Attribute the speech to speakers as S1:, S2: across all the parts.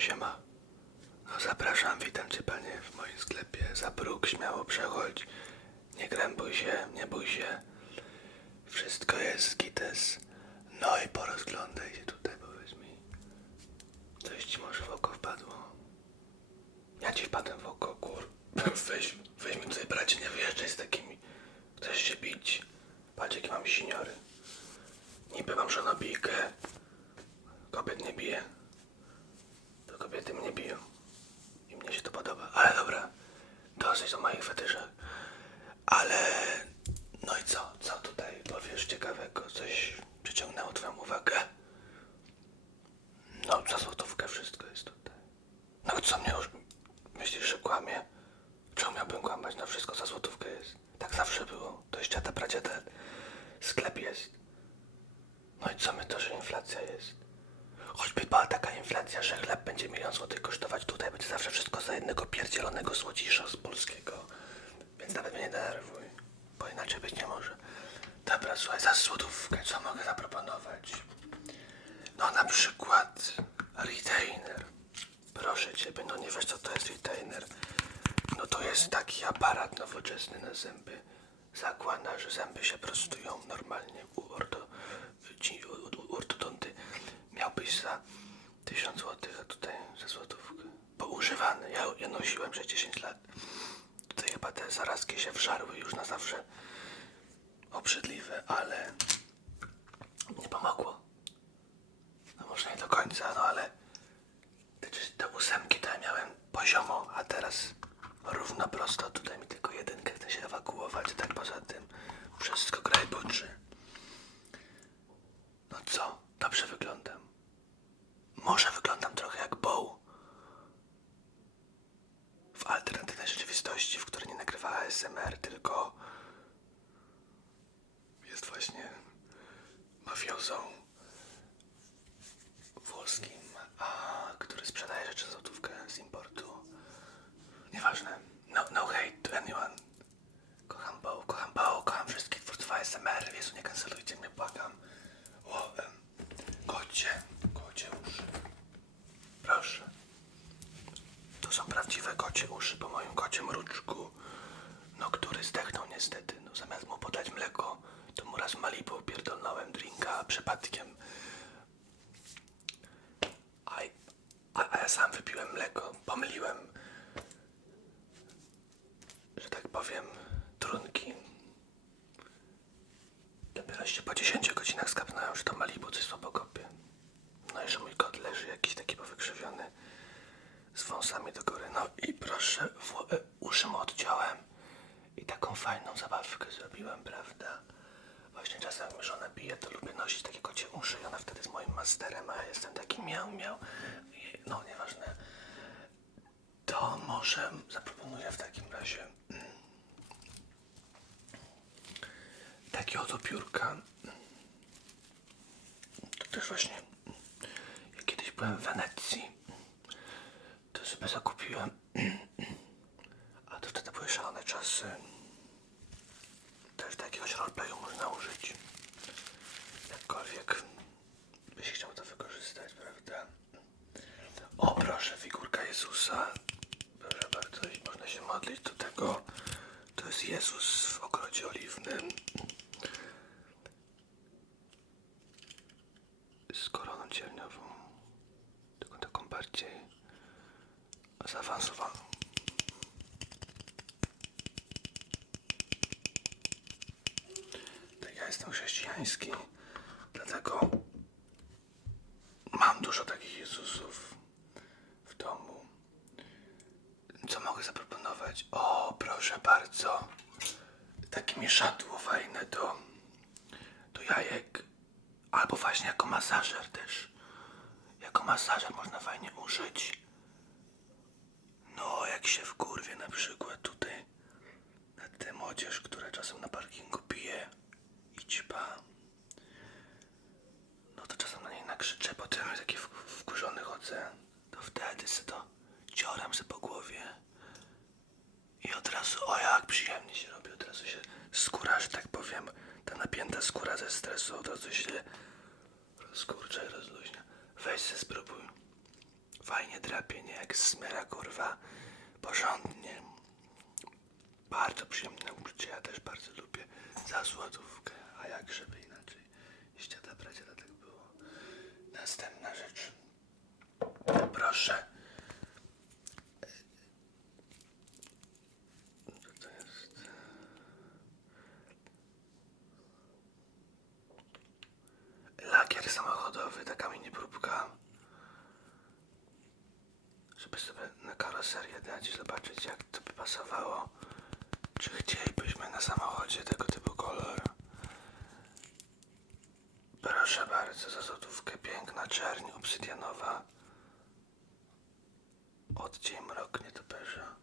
S1: Siema. No zapraszam, witam cię panie w moim sklepie. Za próg śmiało przechodź. Nie krępuj się, nie bój się. Wszystko jest gites. No i porozglądaj się tutaj, powiedz mi. Coś ci może w oko wpadło? Ja ci wpadłem w oko, kur. Weź, weź mi tutaj bracie, nie wyjeżdżaj z takimi. Chcesz się bić? Patrz jakie mam siniory. Niby mam żonobijkę. Kobiet nie bije. To kobiety mnie biją. I mnie się to podoba. Ale dobra, dosyć o moich fetyszach. Ale... No i co? Co tutaj powiesz ciekawego? Coś przyciągnęło twoją uwagę? No, za złotówkę wszystko jest tutaj. No co mnie już... Myślisz, że kłamie? Czemu miałbym kłamać? Na wszystko za złotówkę jest. Tak zawsze było. To jest dziada pradziada. Sklep jest. No i co my to, że inflacja jest? Choćby była taka inflacja, że chleb będzie milion złotych kosztować, tutaj będzie zawsze wszystko za jednego pierdzielonego złocisza z polskiego. Więc nawet mnie nie denerwuj, bo inaczej być nie może. Dobra, słuchaj, za złotówkę co mogę zaproponować? No na przykład retainer. Proszę ciebie, no nie wiesz co to jest retainer. No to jest taki aparat nowoczesny na zęby. Zakłada, że zęby się prostują normalnie u, orto, ci, u, u ortodonty. Miałbyś za 1000 zł, a tutaj za złotówkę. Bo używany, ja, ja nosiłem przez 10 lat. Tutaj chyba te zarazki się wszarły już na zawsze. Ale nie pomogło. No może nie do końca, no ale te, te ósemki ja miałem poziomo, a teraz równo prosto. Tutaj mi tylko jedynkę chce się ewakuować, tak poza tym wszystko gra i buczy. No co? Dobrze wyglądam. Może wyglądam trochę jak Bow. W alternatywnej rzeczywistości, w której nie nagrywa ASMR, tylko jest właśnie mafiozą włoskim, a który sprzedaje rzeczy za złotówkę z importu. Nieważne. No, no hate to anyone. Kocham Bow, kocham Bow, kocham wszystkich twórców ASMR. Jezu, nie kancelujcie mnie, błagam. O, em, kocie, kocie uszy. Proszę. To są prawdziwe kocie uszy po moim kocie mruczku. No, który zdechnął niestety. No, zamiast mu podać mleko, to mu raz Malibu pierdolnąłem drinka przypadkiem. A, a, a ja sam wypiłem mleko, pomyliłem, że tak powiem, trunki. Dopiero się po 10 godzinach skapnąłem, że to Malibu coś słabo kopie. No i że mój kot leży jakiś taki powykrzywiony z wąsami do góry. No i proszę, w, e, uszy mu odciąłem i taką fajną zabawkę zrobiłem, prawda? Właśnie czasem jak żona bije, to lubię nosić takie kocie uszy i ona wtedy jest moim masterem, a ja jestem taki miał, miał. No, nieważne. To może zaproponuję w takim razie mm, takie oto piórka. To też właśnie, jak kiedyś byłem w Wenecji, to sobie zakupiłem, a to wtedy były szalone czasy. Też do jakiegoś roleplayu można użyć. Jakkolwiek byś chciał to wykorzystać, prawda? O, proszę, figurka Jezusa. Proszę bardzo, można się modlić do tego. To jest Jezus w ogrodzie oliwnym. Z koroną cielniową. Tylko taką bardziej zaawansowaną. Tak, ja jestem chrześcijański, dlatego mam dużo takich Jezusów w domu. Co mogę zaproponować? O, proszę bardzo. Takie mieszadło fajne do, do jajek. Albo właśnie jako masażer też. Jako masażer można fajnie użyć. No, jak się w kurwie na przykład tutaj na tę młodzież, która czasem na parkingu pije i ćpa. No to czasem na niej nakrzyczę, potem taki wkurzony chodzę. To wtedy se to cioram se po głowie. I od razu, o jak przyjemnie się robi, od razu się skóra, że tak powiem, ta napięta skóra ze stresu od razu się rozkurcza i rozluźnia. Weź se spróbuj. fajnie drapie, nie jak smyra kurwa, porządnie. Bardzo przyjemne uczucie, ja też bardzo lubię za złotówkę, a jak żeby inaczej. Ściata tak było. Następna rzecz. Proszę. Co to jest? Lakier samochodowy, taka mini próbka. Żeby sobie na karoserię dać i zobaczyć jak to by pasowało. Czy chcielibyśmy na samochodzie tego typu kolor? Proszę bardzo, za złotówkę piękna czerń obsydianowa. Odcień mrok nietoperza.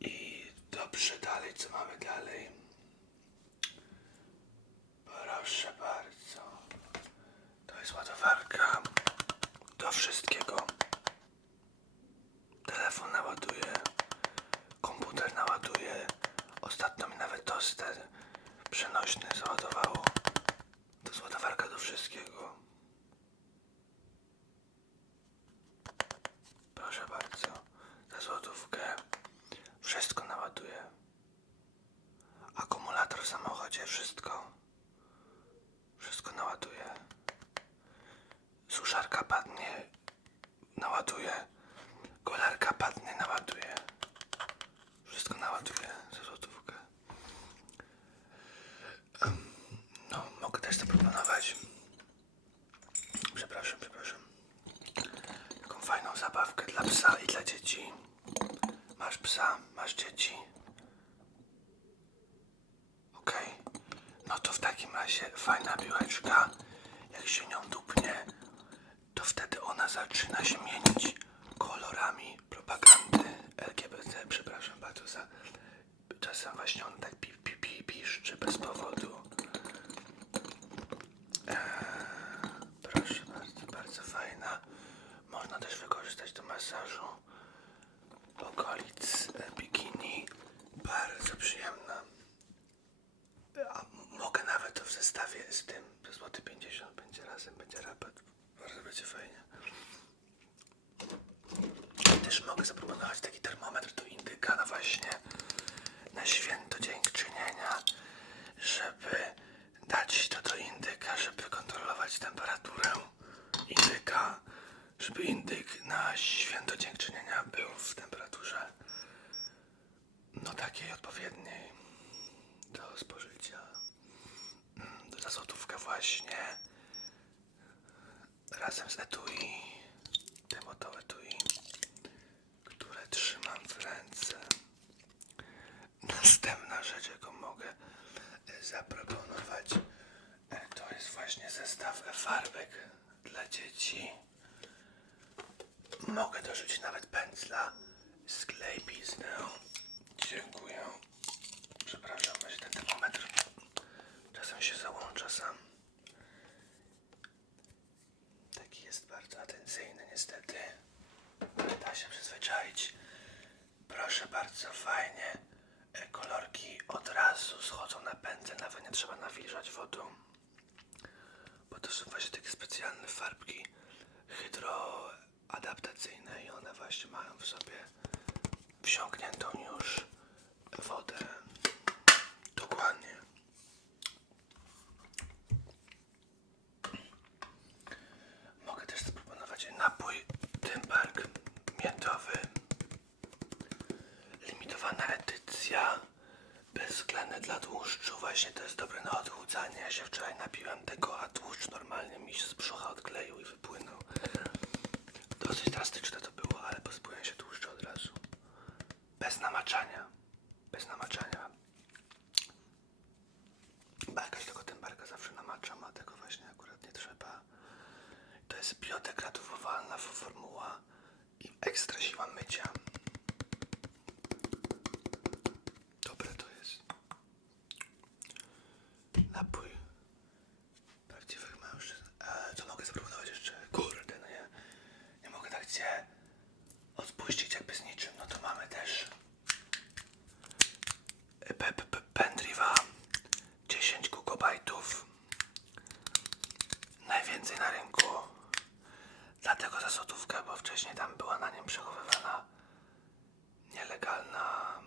S1: I dobrze dalej, co mamy dalej? Proszę bardzo. To jest ładowarka do wszystkiego. Telefon naładuje, komputer naładuje. Ostatnio mi nawet toster przenośny załadowało. To jest ładowarka do wszystkiego. Proszę bardzo, za złotówkę wszystko naładuje. Akumulator w samochodzie, wszystko. Wszystko naładuje. Suszarka padnie, naładuje. Kolarka padnie, naładuje. Wszystko naładuje za złotówkę. Em, No, mogę też zaproponować. Przepraszam, przepraszam. Taką fajną zabawkę dla psa i dla dzieci. Masz psa, masz dzieci. Okej. No razie fajna piłeczka. Jak się nią dupnie, to wtedy ona zaczyna się mienić kolorami propagandy LGBT. Przepraszam bardzo za... Czasem właśnie on tak pi, pi, pi, piszczy bez powodu. Eee, proszę bardzo, bardzo fajna. Można też wykorzystać do masażu okolic e, bikini. Bardzo przyjemna. A mogę nawet w zestawie z tym, złoty 50 będzie razem, będzie rabat. Bardzo będzie fajnie. Też mogę zaproponować taki termometr do indyka na właśnie na święto dziękczynienia, żeby dać to do indyka, żeby kontrolować temperaturę indyka, żeby indyk na święto dziękczynienia był w temperaturze no takiej odpowiedniej do spożycia. Mm, Za złotówkę właśnie. Razem z etui. Tym oto etui, które trzymam w ręce. Następna rzecz, jaką mogę e, zaproponować, e, to jest właśnie zestaw farbek dla dzieci. Mogę dorzucić nawet pędzla, sklejpiznę. Dziękuję. Przepraszam, będzie ten termometr. Czasem się załącza sam. Taki jest bardzo atencyjny niestety. Da się przyzwyczaić. Proszę bardzo, fajnie. E, Kolorki od razu schodzą na pędzel, nawet nie trzeba nawilżać wodą. Bo to są właśnie takie specjalne farbki hydroadaptacyjne i one właśnie mają w sobie wsiąkniętą już wodę. Dokładnie. Mogę też zaproponować napój Tymbark miętowy. Limitowana edycja. Bezwzględny dla tłuszczu. Właśnie to jest dobre na odchudzanie. Ja się wczoraj napiłem tego, a tłuszcz normalnie mi się z brzucha odkleił i wypłynął. Dosyć drastyczne to było, ale pozbyłem się tłuszczu od razu. Bez namaczania. Bez namaczania. Bo jakaś tego tymbarka zawsze namaczam, a tego właśnie akurat nie trzeba. To jest biodegradowalna formuła i ekstra siła mycia. Dobre to jest. Napój prawdziwych mężczyzn. E, co mogę zaproponować jeszcze? Kurde, no nie, nie mogę tak cię odpuścić jakby z niczym. No to mamy też e, pe- pe- pe- pendrive'a 10 gigabajtów. Najwięcej na rynku. Dlatego za złotówkę, bo wcześniej wcześniej tam była na nim przechowywana nielegalna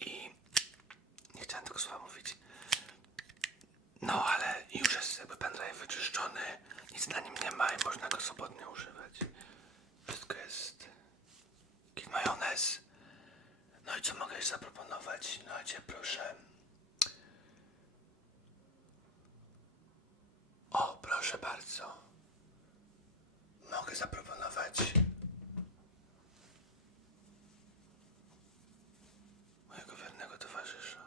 S1: i nie chciałem tego słowa mówić. No, ale już jest jakby pendrive wyczyszczony, nic na nim nie ma i można go swobodnie używać. Wszystko jest Kit majonez. No i co mogę jeszcze zaproponować? No cię proszę. O, proszę bardzo. Mogę zaproponować mojego wiernego towarzysza.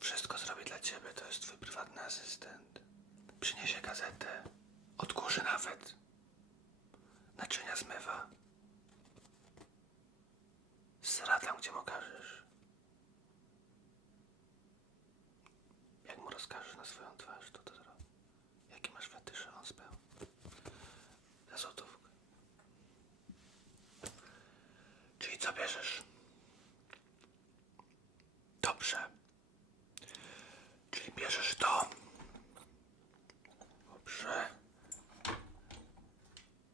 S1: Wszystko zrobi dla ciebie, to jest twój prywatny asystent. Przyniesie gazetę, odkurzy nawet. Naczynia zmywa. Sra tam, gdzie mu każesz. Rozkażesz na swoją twarz, to to zrobi. Jaki masz fetysze, on spełni. Za złotówkę. Czyli co bierzesz? Dobrze. Czyli bierzesz to. Dobrze.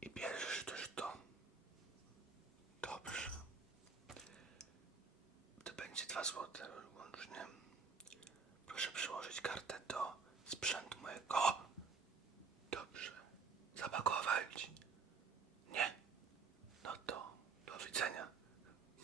S1: I bierzesz też to. Dobrze. To będzie dwa złote.